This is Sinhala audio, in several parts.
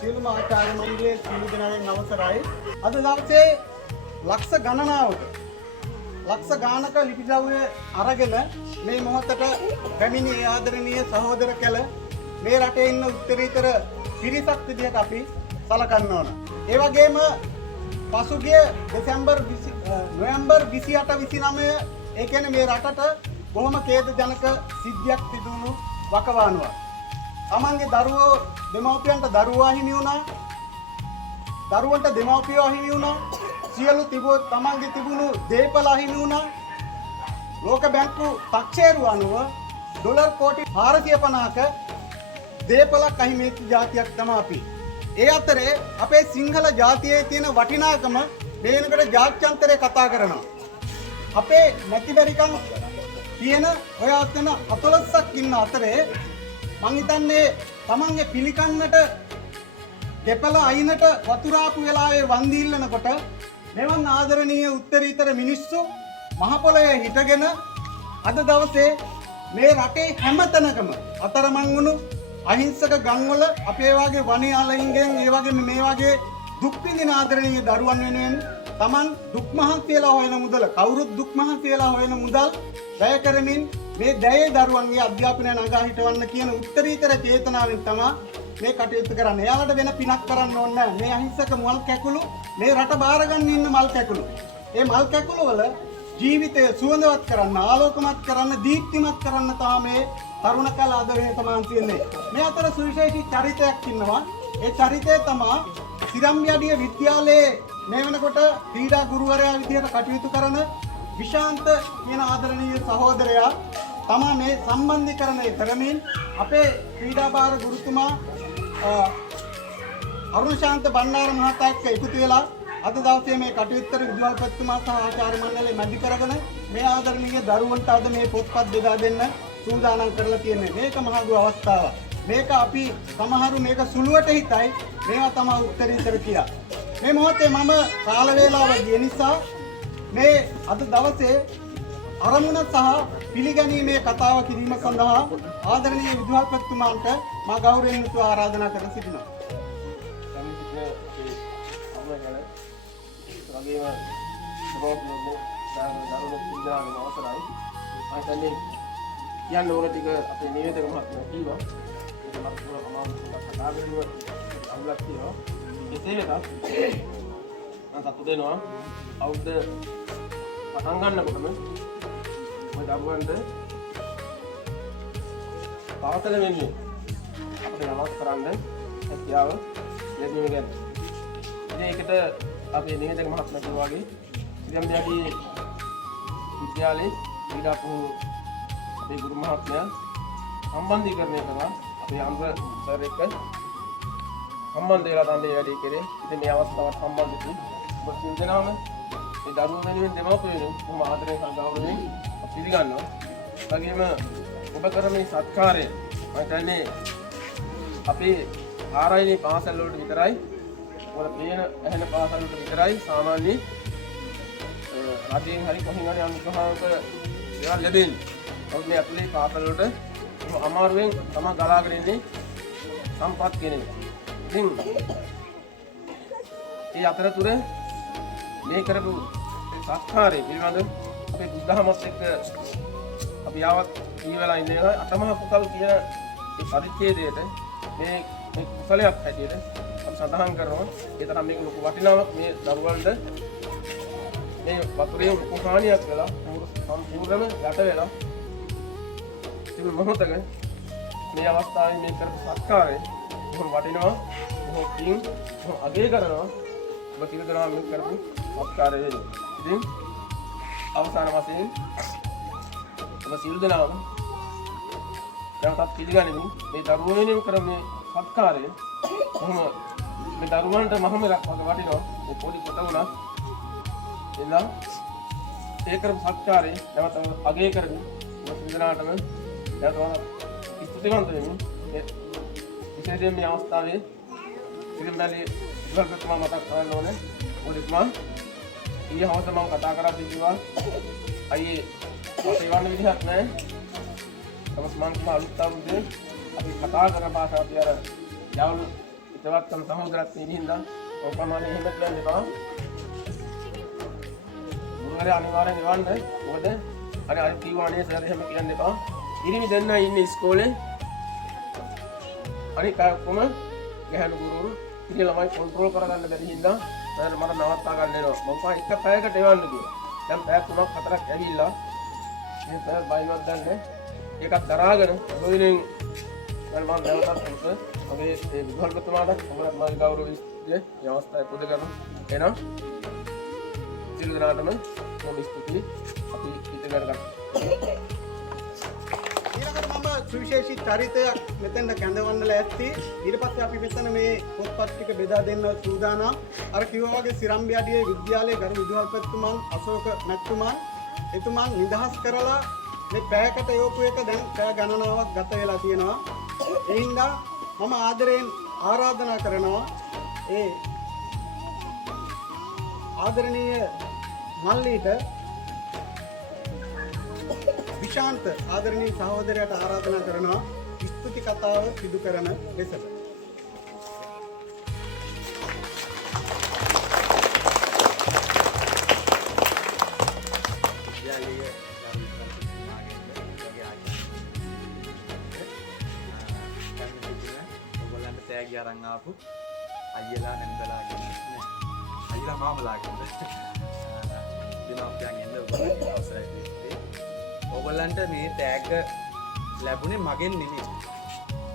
සියලුම ආචාර්ය මණ්ඩලයේ සියලු දෙනාගෙන් අවසරයි. අද දවසේ ලක්ෂ ගණනාවක ලක්ෂ ගානක ලිපි ද්‍රව්‍ය අරගෙන මේ මොහොතට පැමිණි ආදරණීය සහෝදර කැල මේ රටේ ඉන්න උත්තරීතර පිරිසක් විදිහට අපි සලකන්න ඕන. ඒ වගේම පසුගිය නොවැම්බර් 28 29 ඒ කියන්නේ මේ රටට බොහොම ඛේදජනක සිද්ධියක් සිදුණු වකවානුවක්. තමන්ගේ දරුවෝ දෙමව්පියන්ට දරුවෝ අහිමි වුණා. දරුවන්ට දෙමව්පියෝ අහිමි වුණා. සියලු තමන්ගේ තිබුණු දේපල අහිමි වුණා. ලෝක බැංකු තක්සේරු අනුව ඩොලර් කෝටි 450ක දේපලක් අහිමි වෙච්ච ජාතියක් තමයි අපි. ඒ අතරේ අපේ සිංහල ජාතියේ තියෙන වටිනාකම මේනකට ජාත්‍යන්තරේ කතා කරනවා. අපේ නැතිබරිකම් තියෙන ඔය අතන 14ක් ඉන්න අතරේ මං හිතන්නේ තමන්ගේ පිළිකන්නට දෙපළ අයිනට වතුරාපු වෙලාවේ වන්දි ඉල්ලනකොට මෙවන් ආදරණීය උත්තරීතර මිනිස්සු මහ පොළොවේ හිටගෙන අද දවසේ මේ රටේ හැමතැනකම අතරමං වුණු අහිංසක ගම්වල අපේ වාගේ වනයාලයින්ගෙන් ඒ වගේම මේ වගේ දුක් විඳින ආදරණීය දරුවන් වෙනුවෙන් තමන් දුක් මහන්සියලා හොයන මුදල කවුරුත් දුක් මහන්සියලා හොයන මුදල් වැය කරමින් මේ දැයේ දරුවන්ගේ අධ්‍යාපනය නගා හිටවන්න කියන උත්තරීතර චේතනාවෙන් තමයි මේ කටයුතු කරන්නේ. එයාලට වෙන පිනක් කරන්න ඕනේ නැහැ. මේ අහිංසක මල් කැකුළු මේ රට බාරගන්න ඉන්න මල් කැකුළු. මේ මල් කැකුළු වල ජීවිතය සුවඳවත් කරන්න, ආලෝකමත් කරන්න, දීප්තිමත් කරන්න තමයි මේ තරුණ කල අද වෙනතමාන් තියෙන්නේ. මේ අතර සුවිශේෂී චරිතයක් ඉන්නවා. ඒ චරිතය තමයි සිරම්යඩිය විද්‍යාලයේ මේ වෙනකොට ක්‍රීඩා ගුරුවරයා විදිහට කටයුතු කරන විශාන්ත කියන ආදරණීය සහෝදරයා තමා මේ සම්බන්ධීකරණය කරමින් අපේ ක්‍රීඩා භාර ගුරුතුමා අරුණශාන්ත බණ්ඩාර මහතා එක්ක එකතු වෙලා අද දවසේ මේ කටයුත්තට විදුහල්පතිතුමා සහ ආචාර්ය මණ්ඩලය මැදි කරගෙන මේ ආදරණීය දරුවන්ට අද මේ පොත්පත් බෙදා දෙන්න සූදානම් කරලා තියෙන්නේ. මේක මහඟු අවස්ථාවක්. මේක අපි සමහරු මේක සුළුවට හිතයි මේවා තමයි උත්තරීතර කියලා. මේ මොහොතේ මම කාල වේලාව ගිය නිසා මේ අද දවසේ අරමුණ සහ පිළිගැනීමේ කතාව කිරීම සඳහා ආදරණීය විදුහල්පතිතුමාන්ට මා ගෞරවයෙන් යුතුව ආරාධනා කර සිටිනවා. කියන්න ඕන ටික අපේ නිවේදක මහත්මයා කිව්වා. ඒක මම පුරා අමාරුවට කතා කරගෙන අනුලක් කියනවා. එසේ වෙතත් මම සතුටු වෙනවා අවුරුද්ද පටන් ගන්නකොටම ඔය දරුවන්ට පාසල වෙනුවෙන් අපිට නමස් කරන්න හැකියාව ලැබීම ගැන. ඉතින් ඒකට අපේ නිවේදක මහත්මයා කිව්වා වගේ ඉරම්බියාගේ විද්‍යාලයේ ක්‍රීඩා පුහුණු අපේ ගුරු මහත්මයා සම්බන්ධීකරණය කරලා අපේ අංග සර් එක්ක සම්බන්ධ වෙලා තමයි වැඩි කරේ. ඉතින් මේ අවස්ථාවට සම්බන්ධ වෙච්ච ඔබ සින්දනාම මේ දරුවෝ වෙනුවෙන් දෙමව්පියෝ වෙනුවෙන් කොහොම ආදරයෙන් සල්ගෞරවයෙන් පිළිගන්නවා. වගේම ඔබ කරන මේ සත්කාරය මම කියන්නේ අපේ ආරයිනේ පාසල් වලට විතරයි ඔබ පේන ඇහෙන පාසල් වලට විතරයි සාමාන්‍ය රජයෙන් හරි කොහෙන් හරි අනුග්‍රහක දේවල් ලැබෙන්නේ. නමුත් මේ අපේ පාසල් වලට අමාරුවෙන් තමයි ගලාගෙන ඉන්නේ සම්පත් කෙනෙක්. ඉතින් ඒ අතරතුර මේ කරපු සත්කාරය පිළිබඳ අපේ බුද්ධහමත් එක්ක අපි යාවත් ජීවලා ඉන්නේ අටමහා කුසල් කියන ඒ පරිච්ඡේදයට මේ කුසලයක් හැටියට අපි සඳහන් කරනවා. ඒ තරම් මේක ලොකු වටිනාවක් මේ දරුවන්ට මේ වතුරේ උපහානියක් වෙලා සම්පූර්ණයෙන්ම යට වෙලා ඉතින් මොහොතක මේ අවස්ථාවේ මේ කරපු සත්කාරය බොහොම වටිනවා. බොහොම පිං බොහොම අගය කරනවා. ඔබ පිළිගන්නවා මේ කරපු සත්කාරය වෙනුවෙන්. ඉතින් අවසාන වශයෙන් ඔබ සියලු දෙනාම දැන්වත් පිළිගනිමින් මේ දරුවෝ වෙනුවෙන් කරන මේ සත්කාරය කොහොම මේ දරුවන්ට මහම වටිනවා. මේ පොඩි කොට උනා එනම් ඒ කරපු සත්කාරය දැන්වත් අගය කරමින් ඔබ සියලු දෙනාටම දැන්වත් ස්තුතිවන්ත වෙමින් විශේෂයෙන් මේ අවස්ථාවේ ඉරිම්බැලි විදුහල්පතිතුමා මතක් කරන්න ඕනේ. මොකද ඊයේ හවස මම කතා කරලා තිබුණා අයියේ අපේ වන්න විදිහක් නැහැ. තමස් මං අලුත් අවුරුද්දේ අපි කතා කරන භාෂාව අපි අර යවුණු හිතවත්කම් සහෝදරත්වයේ හින්දා ඔය ප්‍රමාණය එහෙම කියන්න එපා. මුංගලේ අනිවාර්යෙන් එවන්න. මොකද අර කිව්වානේ සර් එහෙම කියන්න එපා. ඉරිමි දෙන්නයි ඉන්නේ ඉස්කෝලේ. අනික කොම ගැහණු ගුරුවරු ඉතින් ළමයි කන්ට්‍රෝල් කරගන්න බැරි හින්දා සර් මට නවත්තා ගන්න වෙනවා. මම පහ එක පැයකට එවන්න කිව්වා. දැන් පැය 3ක් 4ක් ඇවිල්ලා මේ සර් බයිවත් දැන්නේ. ඒකත් දරාගෙන ඔයගෙන් මම දැවටත් මගේ ඒ විදුහල්පතිතුමාට ඔබට මගේ ගෞරවය මේ අවස්ථාවේ පුද කරනවා. එහෙනම් සියලු දෙනාටම බොහොම ස්තුතියි. අපි හිත කරගන්න. ඊළඟට මම සුවිශේෂී චරිතයක් මෙතෙන්ද කැඳවන්නලා ඇත්ති. ඊට පස්සේ අපි මෙතන මේ පොත්පත් ටික බෙදා දෙන්න සූදානම්. අර කිව්වා වගේ සිරම්බියඩියේ විද්‍යාලයේ ගරු විදුහල්පතිතුමන් අශෝක මැතිතුමන් එතුමන් නිදහස් කරලා මේ පැයකට යොපු එක දැන් පැය ගණනාවක් ගත වෙලා තියෙනවා. ඒ හින්දා මම ආදරයෙන් ආරාධනා කරනවා ඒ ආදරණීය මල්ලීට විශාන්ත ආදරණීය සහෝදරයාට ආරාධනා කරනවා ස්තුති කතාව සිදු කරන ලෙසට. අරන් ආපු අයියලා නැන්දලාගෙන අයියලා මාමලාගෙන දිනෝපියන් එන්න ඔයගොල්ලන්ට අවසරයි දෙන්නේ. ඔයගොල්ලන්ට මේ ටැග් ලැබුණේ මගෙන් නෙමෙයි.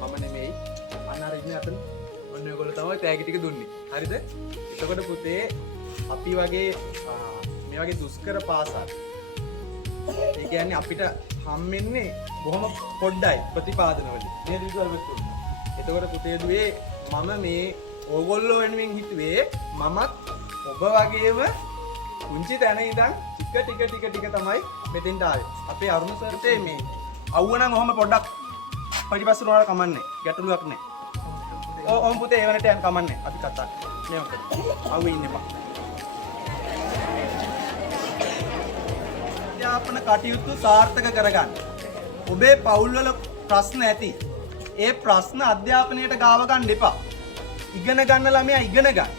මම නෙමෙයි. අනාර ඉන්නේ අතන. ඔන්න ඔයගොල්ලෝ තමයි ටැග් ටික දුන්නේ. හරිද? එතකොට පුතේ අපි වගේ මේ වගේ දුෂ්කර පාසල්. ඒ කියන්නේ අපිට හම්බෙන්නේ බොහොම පොඩ්ඩයි ප්‍රතිපාදනවලදී. නේද විදුහල්පතිතුමා? එතකොට පුතේ දුවේ මම මේ ඕගොල්ලෝ වෙනුවෙන් හිතුවේ මමත් ඔබ වගේම කුංචි තැන ඉඳන් ටික තමයි මෙතෙන්ට ආවේ. අපේ අරුණ සර්ට මේ අවුව නම් ඔහම පොඩ්ඩක් පිටිපස්සට උනාට කමන්නේ. ගැටලුවක් නැහැ. ඔව් පුතේ ඒ වෙනට යන්න කමන්නේ. අපි කතා මේ මොකද? අවුවේ ඉන්න එපා. අධ්‍යාපන කටයුතු සාර්ථක කරගන්න. ඔබේ පවුල්වල ප්‍රශ්න ඇති. ඒ ප්‍රශ්න අධ්‍යාපනයට ගාව ගන්න එපා. ඉගෙන ගන්න ළමයා ඉගෙන ගන්න.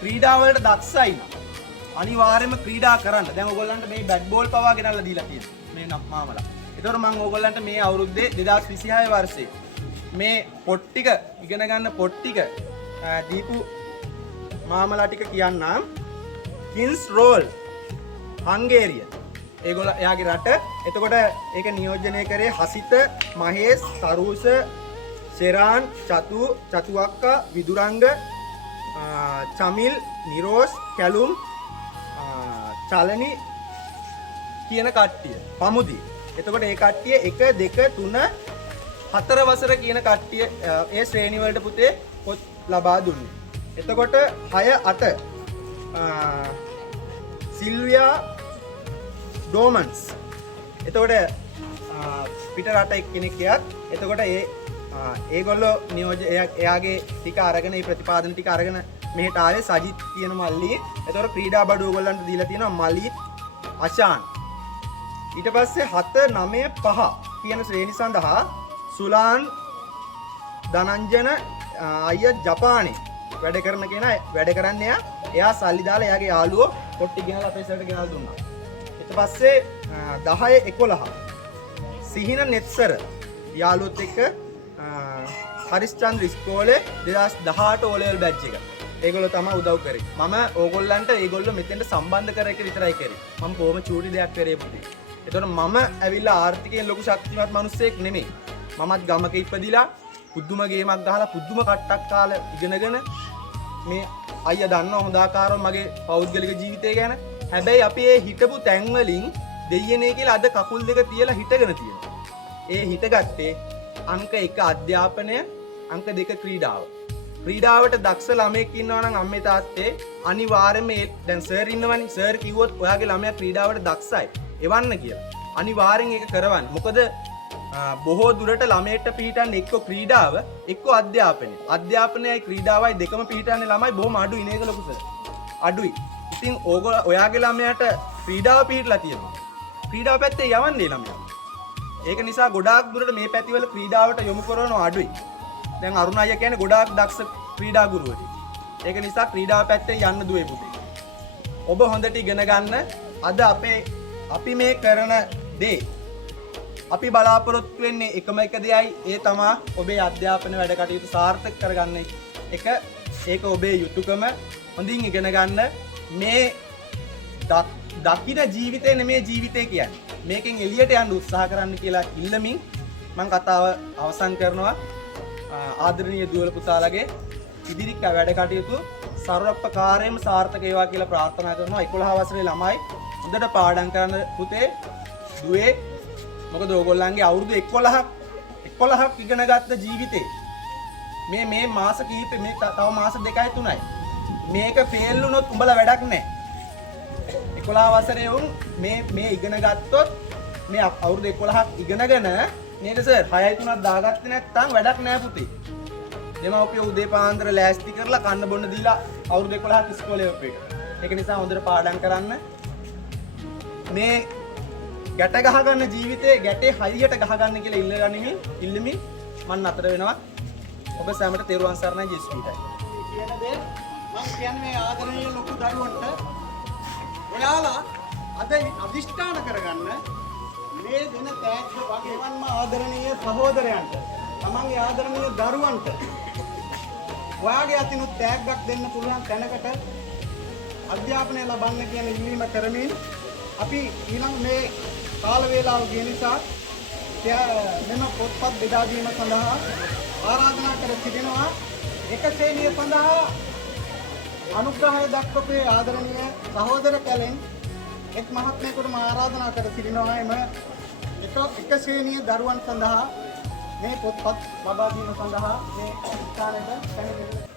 ක්‍රීඩා වලට දක්ෂයි නම් අනිවාර්යයෙන්ම ක්‍රීඩා කරන්න. දැන් ඔයගොල්ලන්ට මේ බැට් බෝල් පවා ගෙනල්ලා දීලා තියෙනවා. මේ නම් මාමලා. ඒතකොට මම ඔයගොල්ලන්ට මේ අවුරුද්දේ 2026 වර්ෂයේ මේ පොත් ටික ඉගෙන ගන්න පොත් ටික දීපු මාමලා ටික කියන්නම්. කින්ස් රෝල් හංගේරිය. ඒගොල්ල එයාගේ රට. එතකොට ඒක නියෝජනය කරේ හසිත, මහේස්, සරුස, සෙරාන්, චතුවක්කා, විදුරංග, චමිල්, නිරෝස්, කැලුම්, චලනි කියන කට්ටිය. පමුදි. එතකොට ඒ කට්ටිය 1 2 3 4 වසර කියන කට්ටිය ඒ ශ්‍රේණි වලට පුතේ පොත් ලබා දුන්නේ. එතකොට 6 8 සිල්වියා ඩෝමන්ස්. එතකොට පිට රට එක්කෙනෙක් කියත්. එතකොට ඒගොල්ලෝ එයාගේ ටික අරගෙන මේ ප්‍රතිපාදන ටික අරගෙන මෙහෙට ආවේ සජිත් කියන මල්ලි. එතකොට ක්‍රීඩා බඩු ඕගොල්ලන්ට දීලා තියෙනවා මලිත්, අශාන්. ඊට පස්සේ 7 9 5 කියන ශ්‍රේණි සඳහා සුලාන් ධනංජන අයියා ජපානයේ වැඩ කරන කෙනා වැඩ කරන්නේ එයා සල්ලි දාලා එයාගේ යාළුවෝ කොට්ටි ගෙනලා අපේ සරට ගෙනලා දුන්නා. ඊට පස්සේ 10 11 සිහින නෙත්සර යාළුවොත් එක්ක හරිස්චන්ද්‍ර ඉස්කෝලේ 2018 O level බැච් එක. ඒගොල්ලෝ තමයි උදව් කරේ. මම ඕගොල්ලන්ට ඒගොල්ලෝ මෙතෙන්ට සම්බන්ධ කර එක විතරයි කරේ. මම කොහොම චූටි දෙයක් කරේ පුතේ. ඒතකොට මම ඇවිල්ලා ආර්ථිකයෙන් ලොකු ශක්තිමත් මිනිස්සෙක් නෙමෙයි. මමත් ගමක ඉපදිලා පුදුම ගේමක් ගහලා පුදුම කට්ටක් කාලා ඉගෙනගෙන මේ අයියා දන්නවා හොඳ ආකාරව මගේ පෞද්ගලික ජීවිතය ගැන. හැබැයි අපි ඒ හිටපු තැන් වලින් දෙයියනේ කියලා අද කකුල් දෙක තියලා හිටගෙන තියෙනවා. ඒ හිටගත්තේ අංක 1 අධ්‍යාපනය, අංක 2 ක්‍රීඩාව. ක්‍රීඩාවට දක්ෂ ළමයෙක් ඉන්නවා නම් අම්මේ තාත්තේ අනිවාර්යයෙන්ම දැන් සර් ඉන්නවනේ. සර් කිව්වොත් ඔයාගේ ළමයා ක්‍රීඩාවට දක්ෂයි එවන්න කියලා. අනිවාර්යෙන් ඒක කරවන්න. මොකද බොහෝ දුරට ළමයට පිහිටන්නේ එක්ක ක්‍රීඩාව එක්ක අධ්‍යාපනය. අධ්‍යාපනයයි ක්‍රීඩාවයි දෙකම පිහිටන්නේ ළමයි බොහොම අඩුයි නේද ලොකු සර්? අඩුයි. ඉතින් ඔයාගේ ළමයාට ක්‍රීඩාව පිහිටලා තියෙනවා. ක්‍රීඩාව පැත්තේ යවන්නේ ළමයා. ඒක නිසා ගොඩාක් දුරට මේ පැතිවල ක්‍රීඩාවට යොමු කරනවා අඩුයි. දැන් අරුණ අයියා කියන්නේ ගොඩාක් දක්ෂ ක්‍රීඩා ගුරුවරයෙක්. ඒක නිසා ක්‍රීඩා පැත්තේ යන්න දුවේ පුතේ. ඔබ හොඳට ඉගෙන ගන්න. අද අපි මේ කරන දේ අපි බලාපොරොත්තු වෙන්නේ එකම එක දෙයයි. ඒ තමයි ඔබේ අධ්‍යාපන වැඩ කටයුතු සාර්ථක කරගන්න එක. ඒක ඔබේ යුතුයකම. හොඳින් ඉගෙන ගන්න. මේ දකින ජීවිතේ නෙමේ ජීවිතේ කියන්නේ. මේකෙන් එළියට යන්න උත්සාහ කරන්න කියලා ඉල්ලමින් මම කතාව අවසන් කරනවා. ආදරණීය දුවල පුතාලගේ ඉදිරි වැඩ කටයුතු සර්වප්‍රකාරයෙන්ම සාර්ථක වේවා කියලා ප්‍රාර්ථනා කරනවා. 11 වසරේ ළමයි හොඳට පාඩම් කරන පුතේ දුවේ. මොකද ඕගොල්ලන්ගේ අවුරුදු 11ක් ඉගෙන ගත්ත ජීවිතේ මේ මාස කිහිපෙ මේ තව මාස 2යි 3යි මේක ෆේල් වුණොත් උඹලා වැඩක් නැහැ. 11 වසරේ වුන් මේ ඉගෙන ගත්තොත් මේ අවුරුදු 11ක් ඉගෙනගෙන නේද සර් 6යි 3ක් දාගත්තේ නැත්නම් වැඩක් නැහැ පුතේ. දෙමව්පියෝ උදේ පාන්දර ලෑස්ති කරලා කන්න බොන්න දීලා අවුරුදු 11ක් ඉස්කෝලේ යොප් එක. ඒක නිසා හොඳට පාඩම් කරන්න. මේ ගැට ගහ ගන්න ජීවිතේ ගැටේ හරියට ගහ ගන්න කියලා ඉල්ලමින් මම නතර වෙනවා. ඔබ සැමට තෙරුවන් සරණයි ජෙස්පීටයි. කියන දේ මම කියන්නේ මේ ආදරණීය ලොකු දරුවන්ට ඔයාලා අද අදිෂ්ඨාන කරගන්න මේ දින තෑග්ග වගේවන්ම ආදරණීය සහෝදරයන්ට තමන්ගේ ආදරණීය දරුවන්ට ඔයාගේ අතිනුත් තෑග්ගක් දෙන්න පුළුවන් තැනකට අධ්‍යාපනය ලබන්න කියන ඉල්ලීම කරමින් අපි ඊළඟ මේ කාල වේලාව ගිය නිසා මෙම පොත්පත් බෙදා දීම සඳහා ආරාධනා කර සිටිනවා. එක ශ්‍රේණිය සඳහා අනුග්‍රහය දක්වපු ආදරණීය සහෝදර කැලෙන් එක් මහත්මයෙකුට ආරාධනා කර සිටිනවා. එම එක ශ්‍රේණිය දරුවන් සඳහා මේ පොත්පත් ලබා දීම සඳහා මේ ස්ථානයට පැමිණෙනවා.